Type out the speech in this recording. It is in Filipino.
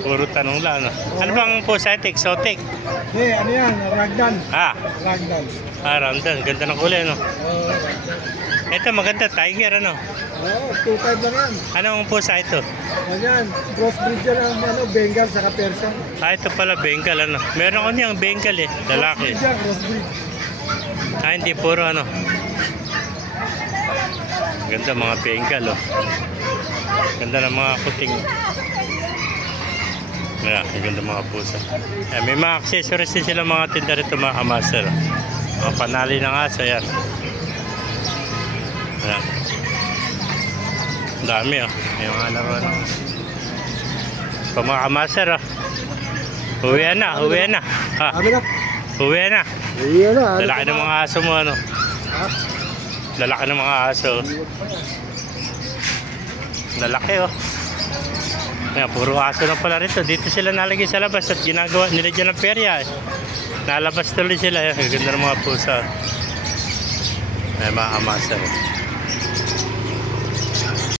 Puro tanong lang, no? Ano bang pusa ito? Exotic? Ano yan? Ragdan. Ah, Ragdan. Ramdan. Ganda ng kulay, no? Ito, maganda. Tiger, ano? 2.5 lang yan. Anong pusa ito? Yan, crossbreed yan ang Bengal sa Persian. Ito pala, Bengal, ano? Meron ko niyang Bengal, eh. Lalaki. Crossbreed yan, crossbreed. Hindi puro, ano? Ganda mga Bengal, oh. Ganda ng mga kuting. Ayan, ganda mga pusa. May mga accessories din sila mga tinda rito, mga kamaster. Mga panali ng aso, yan. Ayan. Dami, oh. May mga laruan. Pa mga kamaster, oh. Uwian na, uwian na. Ha, Ano na? uwian na. Iyan na. Lalaki ng mga aso mo, ano. Lalaki ng mga aso. Lalaki, oh. Ayan, puro aso na pala rito. Dito sila nalagay sa labas at ginagawa nila dyan ng perya, eh. Nalabas tuloy sila. Ayan, ganda ng mga pusa. Ayan, mga kamaster.